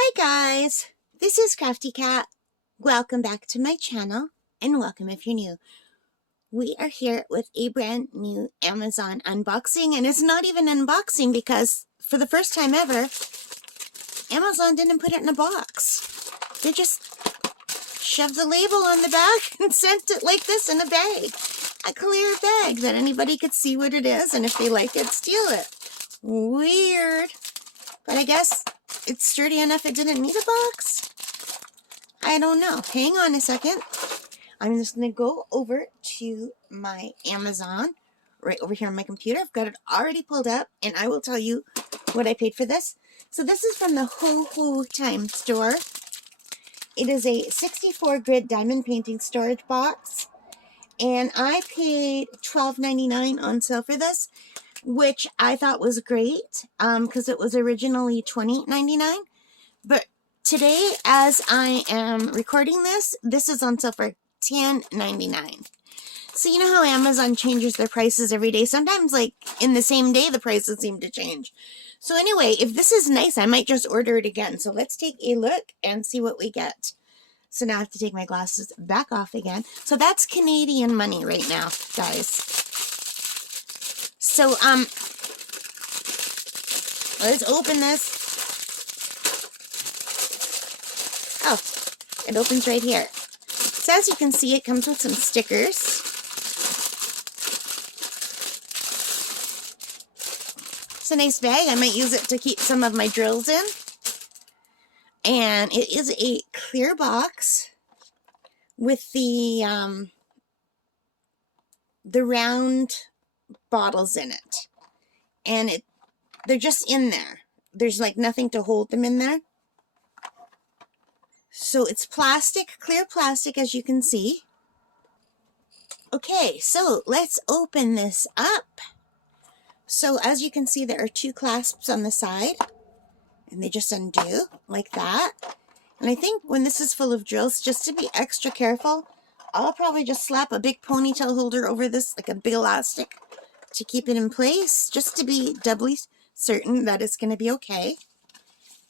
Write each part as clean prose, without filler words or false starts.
Hi guys, this is Crafty Cat. Welcome back to my channel and welcome if you're new. We are here with a brand new Amazon unboxing, and it's not even an unboxing because for the first time ever, Amazon didn't put it in a box. They just shoved the label on the back and sent it like this in a bag. A clear bag that anybody could see what it is, and if they like it, steal it. Weird. But I guess it's sturdy enough it didn't need a box? I don't know. Hang on a second. I'm just going to go over to my Amazon right over here on my computer. I've got it already pulled up, and I will tell you what I paid for this. So this is from the Ho Time store. It is a 64 grid diamond painting storage box, and I paid $12.99 on sale for this, which I thought was great because it was originally $20.99. But today, as I am recording this, this is on sale for $10.99. So you know how Amazon changes their prices every day? Sometimes, like, in the same day, the prices seem to change. So anyway, if this is nice, I might just order it again. So let's take a look and see what we get. So now I have to take my glasses back off again. So that's Canadian money right now, guys. So, let's open this. Oh, it opens right here. So as you can see, it comes with some stickers. It's a nice bag. I might use it to keep some of my drills in. And it is a clear box with the round bottles in it. And they're just in there. There's like nothing to hold them in there. So it's plastic, clear plastic, as you can see. Okay, so let's open this up. So as you can see, there are two clasps on the side, and they just undo like that. And I think when this is full of drills, just to be extra careful, I'll probably just slap a big ponytail holder over this, like a big elastic, to keep it in place, just to be doubly certain that it's going to be okay.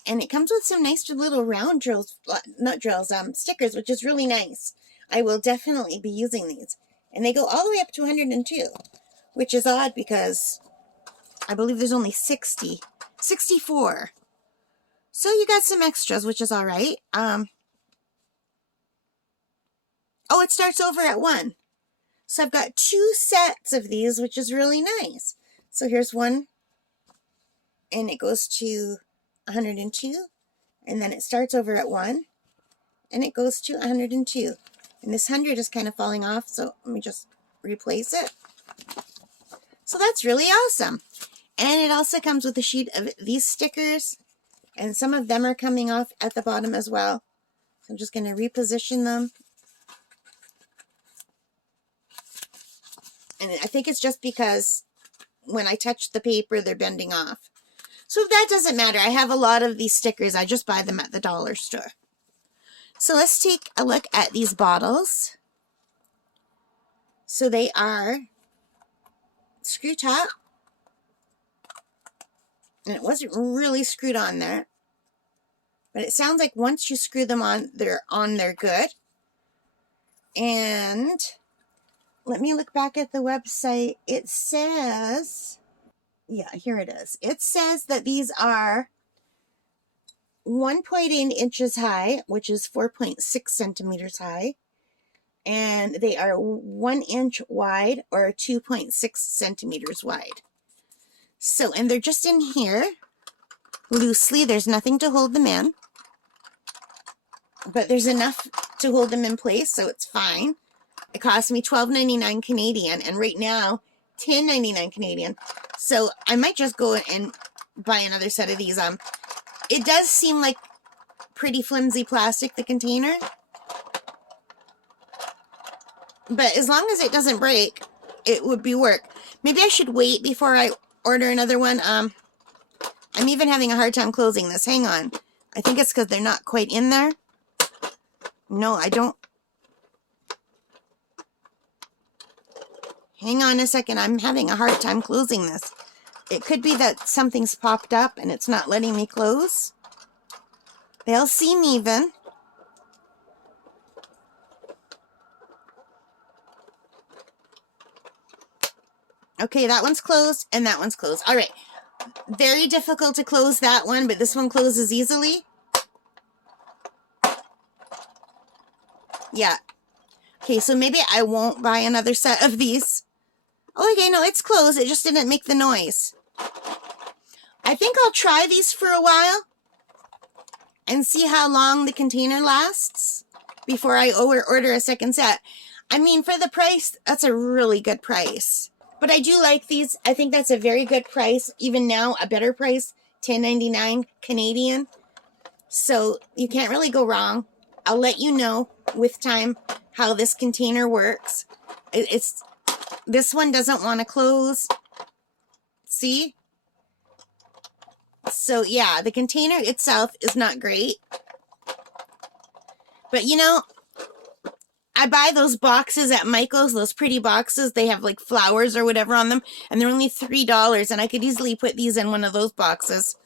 And it comes with some nice little round drills, not drills, stickers, which is really nice. I will definitely be using these. And they go all the way up to 102, which is odd because I believe there's only 64. So you got some extras, which is all right. Oh, it starts over at 1. So I've got 2 sets of these, which is really nice. So here's one, and it goes to 102, and then it starts over at 1, and it goes to 102. And this 100 is kind of falling off, so let me just replace it. So that's really awesome. And it also comes with a sheet of these stickers, and some of them are coming off at the bottom as well. So I'm just going to reposition them. And I think it's just because when I touch the paper, they're bending off. So that doesn't matter. I have a lot of these stickers. I just buy them at the dollar store. So let's take a look at these bottles. So they are screw top. And it wasn't really screwed on there. But it sounds like once you screw them on, they're good. And let me look back at the website. It says, yeah, here it is. It says that these are 1.8 inches high, which is 4.6 centimeters high. And they are 1 inch wide, or 2.6 centimeters wide. So, and they're just in here loosely. There's nothing to hold them in. But there's enough to hold them in place, so it's fine. It cost me $12.99 Canadian, and right now, $10.99 Canadian. So I might just go and buy another set of these. It does seem like pretty flimsy plastic, the container. But as long as it doesn't break, it would be work. Maybe I should wait before I order another one. I'm even having a hard time closing this. Hang on. I think it's because they're not quite in there. No, I don't. Hang on a second. I'm having a hard time closing this. It could be that something's popped up and it's not letting me close. They'll seem even. Okay, that one's closed and that one's closed. All right. Very difficult to close that one, but this one closes easily. Yeah. Okay, so maybe I won't buy another set of these. Oh, okay, no, it's closed. It just didn't make the noise. I think I'll try these for a while and see how long the container lasts before I order a second set. I mean, for the price, that's a really good price. But I do like these. I think that's a very good price. Even now, a better price, $10.99 Canadian. So you can't really go wrong. I'll let you know with time how this container works. This one doesn't want to close. See? So yeah, the container itself is not great. But you know, I buy those boxes at Michael's, those pretty boxes. They have like flowers or whatever on them, and they're only $3, and I could easily put these in one of those boxes.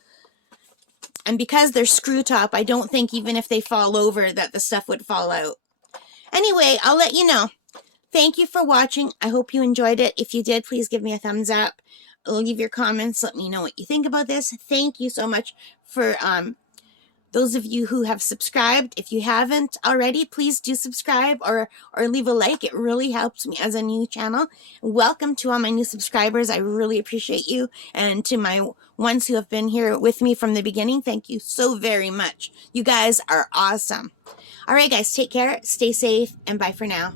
And because they're screw top, I don't think even if they fall over that the stuff would fall out. Anyway, I'll let you know. Thank you for watching. I hope you enjoyed it. If you did, please give me a thumbs up. Leave your comments. Let me know what you think about this. Thank you so much for those of you who have subscribed. If you haven't already, please do subscribe or leave a like. It really helps me as a new channel. Welcome to all my new subscribers. I really appreciate you. And to my ones who have been here with me from the beginning, thank you so very much. You guys are awesome. All right, guys, take care, stay safe, and bye for now.